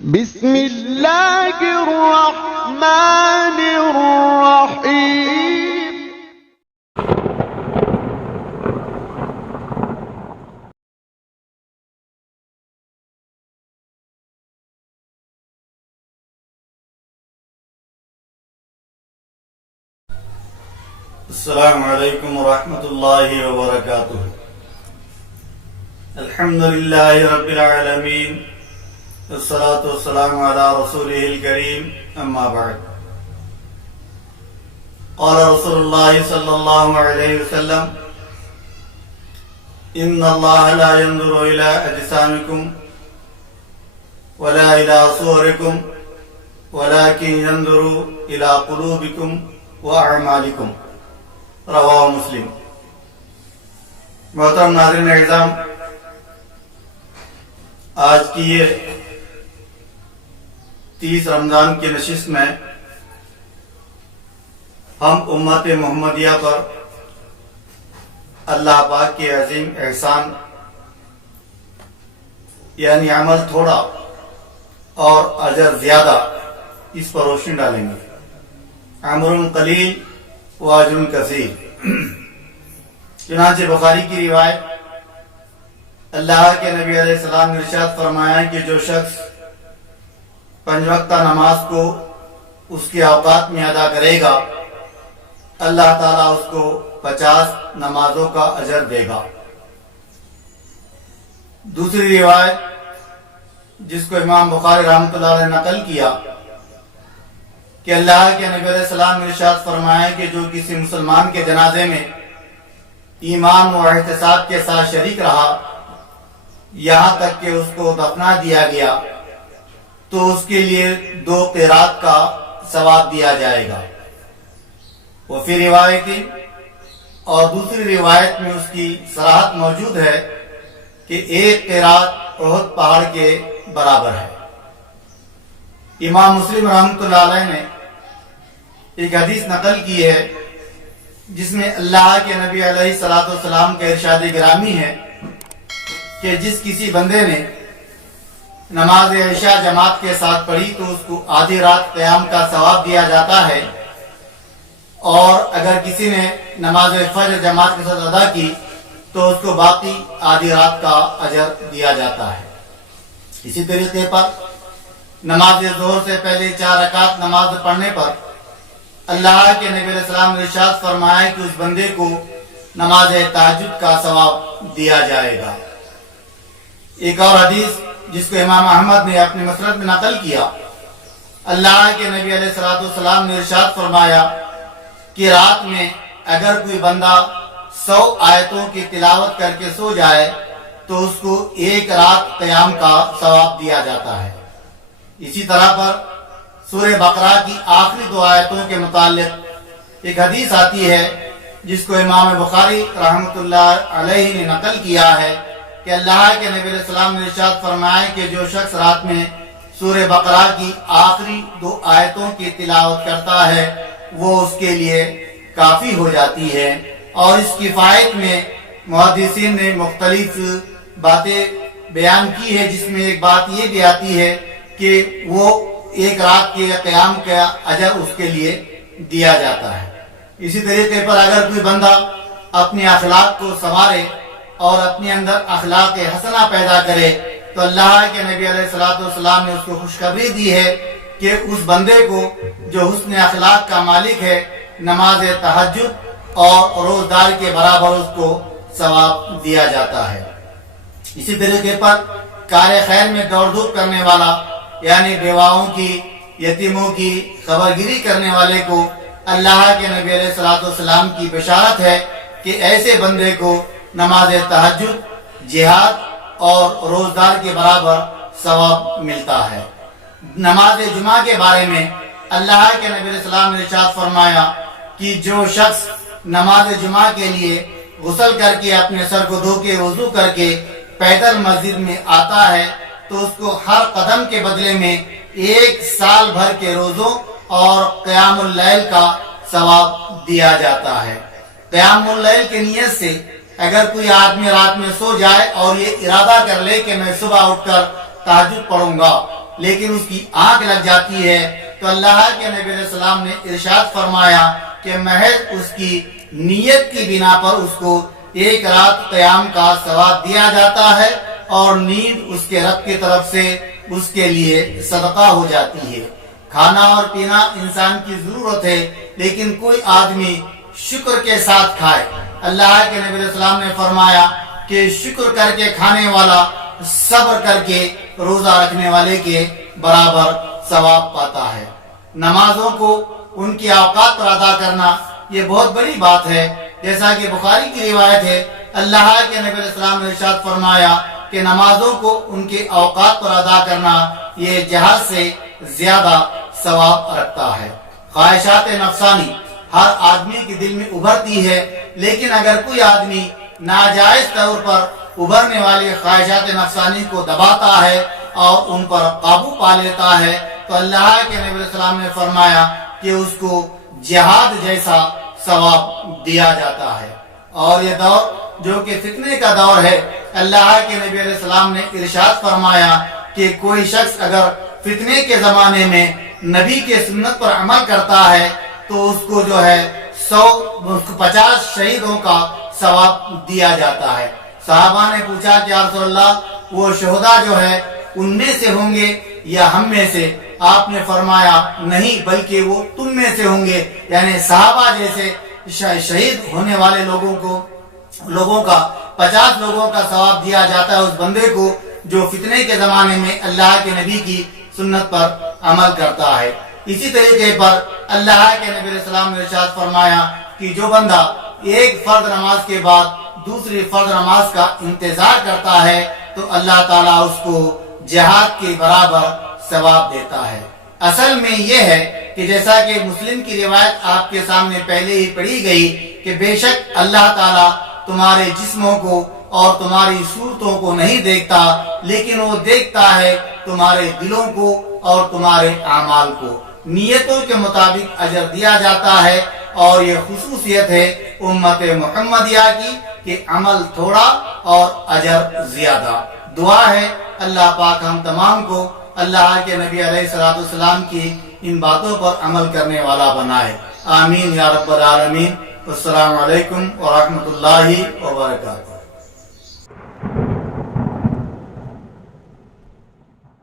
بسم اللہ الرحمن الرحیم۔ السلام علیکم ورحمۃ اللہ وبرکاتہ۔ الحمد للہ رب العالمین، والصلاة والسلام علی رسولہ الکریم، اما بعد۔ قال رسول اللہ صلی اللہ علیہ وسلم: ان اللہ لا ينظر الى اجسامکم ولا الى صورکم ولكن ينظر الى قلوبکم واعمالکم، رواہ مسلم۔ محترم ناظرین اعظام، آج کی یہ 30 رمضان کی نشست میں ہم امت محمدیہ پر اللہ پاک کے عظیم احسان یعنی عمل تھوڑا اور اجر زیادہ، اس پر روشنی ڈالیں گے۔ عمر قلیل و اجر کثیر۔ چنانچہ بخاری کی روایت، اللہ کے نبی علیہ السلام نے ارشاد فرمایا کہ جو شخص 5 وقتہ نماز کو اس کے اوقات میں ادا کرے گا، اللہ تعالیٰ اس کو 50 نمازوں کا اجر دے گا۔ دوسری روایت جس کو امام بخاری رحمۃ اللہ علیہ نے نقل کیا کہ اللہ کے نبی علیہ السلام نے ارشاد فرمایا کہ جو کسی مسلمان کے جنازے میں ایمان و احتساب کے ساتھ شریک رہا یہاں تک کہ اس کو دفنا دیا گیا تو اس کے لیے 2 قرات کا ثواب دیا جائے گا۔ وہ پھر روایتی اور دوسری روایت میں اس کی صراحت موجود ہے کہ 1 قرات احد پہاڑ کے برابر ہے۔ امام مسلم رحمۃ اللہ علیہ نے ایک حدیث نقل کی ہے جس میں اللہ کے نبی علیہ الصلوۃ والسلام کا ارشاد گرامی ہے کہ جس کسی بندے نے نماز عشاء جماعت کے ساتھ پڑھی تو اس کو آدھی رات قیام کا ثواب دیا جاتا ہے، اور اگر کسی نے نماز فجر جماعت کے ساتھ ادا کی تو اس کو باقی آدھی رات کا اجر دیا جاتا ہے۔ اسی طریقے پر نماز ظہر سے پہلے 4 رکعت نماز پڑھنے پر اللہ کے نبی علیہ السلام نے ارشاد فرمایا کہ اس بندے کو نماز تہجد کا ثواب دیا جائے گا۔ ایک اور حدیث جس کو امام احمد نے اپنے مسند میں نقل کیا، اللہ کے نبی علیہ السلام نے ارشاد فرمایا کہ رات میں اگر کوئی بندہ 100 آیتوں کی تلاوت کر کے سو جائے تو اس کو 1 رات قیام کا ثواب دیا جاتا ہے۔ اسی طرح پر سورہ بقرہ کی آخری 2 آیتوں کے متعلق ایک حدیث آتی ہے جس کو امام بخاری رحمۃ اللہ علیہ نے نقل کیا ہے کہ اللہ کے نبی علیہ السلام نے ارشاد فرمایا کہ جو شخص رات میں سورہ بقرہ کی آخری 2 آیتوں کی تلاوت کرتا ہے وہ اس کے لیے کافی ہو جاتی ہے۔ اور اس کفایت میں محدثین نے مختلف باتیں بیان کی ہے، جس میں ایک بات یہ بھی آتی ہے کہ وہ 1 رات کے قیام کا اجر اس کے لیے دیا جاتا ہے۔ اسی طریقے پر اگر کوئی بندہ اپنے اخلاق کو سنوارے اور اپنے اندر اخلاق حسنہ پیدا کرے تو اللہ کے نبی علیہ السلام نے اس کو خوشخبری دی ہے کہ اس بندے کو جو حسن اخلاق کا مالک ہے نماز تہجد اور روزدار کے برابر اس کو ثواب دیا جاتا ہے۔ اسی طریقے پر کار خیر میں دوڑ دھوپ کرنے والا یعنی بیواؤں کی، یتیموں کی خبرگیری کرنے والے کو اللہ کے نبی علیہ السلام کی بشارت ہے کہ ایسے بندے کو نماز تہجد، جہاد اور روزدار کے برابر ثواب ملتا ہے۔ نماز جمعہ کے بارے میں اللہ کے نبی علیہ السلام نے ارشاد فرمایا کہ جو شخص نماز جمعہ کے لیے غسل کر کے اپنے سر کو دھو کے وضو کر کے پیدل مسجد میں آتا ہے تو اس کو ہر قدم کے بدلے میں 1 سال بھر کے روزوں اور قیام اللیل کا ثواب دیا جاتا ہے۔ قیام اللیل کی نیت سے اگر کوئی آدمی رات میں سو جائے اور یہ ارادہ کر لے کہ میں صبح اٹھ کر تہجد پڑھوں گا لیکن اس کی آنکھ لگ جاتی ہے تو اللہ کے نبی علیہ السلام نے ارشاد فرمایا کہ محض اس کی نیت کی بنا پر اس کو ایک رات قیام کا ثواب دیا جاتا ہے اور نیند اس کے رب کی طرف سے اس کے لیے صدقہ ہو جاتی ہے۔ کھانا اور پینا انسان کی ضرورت ہے، لیکن کوئی آدمی شکر کے ساتھ کھائے۔ اللہ کے نبی علیہ السلام نے فرمایا کہ شکر کر کے کھانے والا صبر کر کے روزہ رکھنے والے کے برابر ثواب پاتا ہے۔ نمازوں کو ان کی اوقات پر ادا کرنا یہ بہت بڑی بات ہے، جیسا کہ بخاری کی روایت ہے، اللہ کے نبی علیہ السلام نے ارشاد فرمایا کہ نمازوں کو ان کے اوقات پر ادا کرنا یہ جہاد سے زیادہ ثواب رکھتا ہے۔ خواہشات نفسانی ہر آدمی کے دل میں ابھرتی ہے، لیکن اگر کوئی آدمی ناجائز طور پر ابھرنے والی خواہشات نفسانی کو دباتا ہے اور ان پر قابو پا لیتا ہے تو اللہ کے نبی علیہ السلام نے فرمایا کہ اس کو جہاد جیسا ثواب دیا جاتا ہے۔ اور یہ دور جو کہ فتنے کا دور ہے، اللہ کے نبی علیہ السلام نے ارشاد فرمایا کہ کوئی شخص اگر فتنے کے زمانے میں نبی کے سنت پر عمل کرتا ہے تو اس کو جو ہے 50 شہیدوں کا ثواب دیا جاتا ہے۔ صحابہ نے پوچھا کہ یا رسول اللہ وہ شہداء جو ہے ان میں سے ہوں گے یا ہم میں سے؟ آپ نے فرمایا نہیں، بلکہ وہ تم میں سے ہوں گے، یعنی صحابہ جیسے شہید ہونے والے لوگوں کا 50 لوگوں کا ثواب دیا جاتا ہے اس بندے کو جو فتنے کے زمانے میں اللہ کے نبی کی سنت پر عمل کرتا ہے۔ اسی طریقے پر اللہ کے نبی علیہ السلام نے ارشاد فرمایا کہ جو بندہ ایک فرض نماز کے بعد دوسری فرض نماز کا انتظار کرتا ہے تو اللہ تعالیٰ اس کو جہاد کے برابر ثواب دیتا ہے۔ اصل میں یہ ہے کہ جیسا کہ مسلم کی روایت آپ کے سامنے پہلے ہی پڑھی گئی کہ بے شک اللہ تعالیٰ تمہارے جسموں کو اور تمہاری صورتوں کو نہیں دیکھتا، لیکن وہ دیکھتا ہے تمہارے دلوں کو اور تمہارے اعمال کو۔ نیتوں کے مطابق اجر دیا جاتا ہے، اور یہ خصوصیت ہے امت محمدیہ کی کہ عمل تھوڑا اور اجر زیادہ۔ دعا ہے اللہ پاک ہم تمام کو اللہ کے نبی علیہ السلام کی ان باتوں پر عمل کرنے والا بنائے، آمین یا رب العالمین۔ السلام علیکم ورحمۃ اللہ وبرکاتہ۔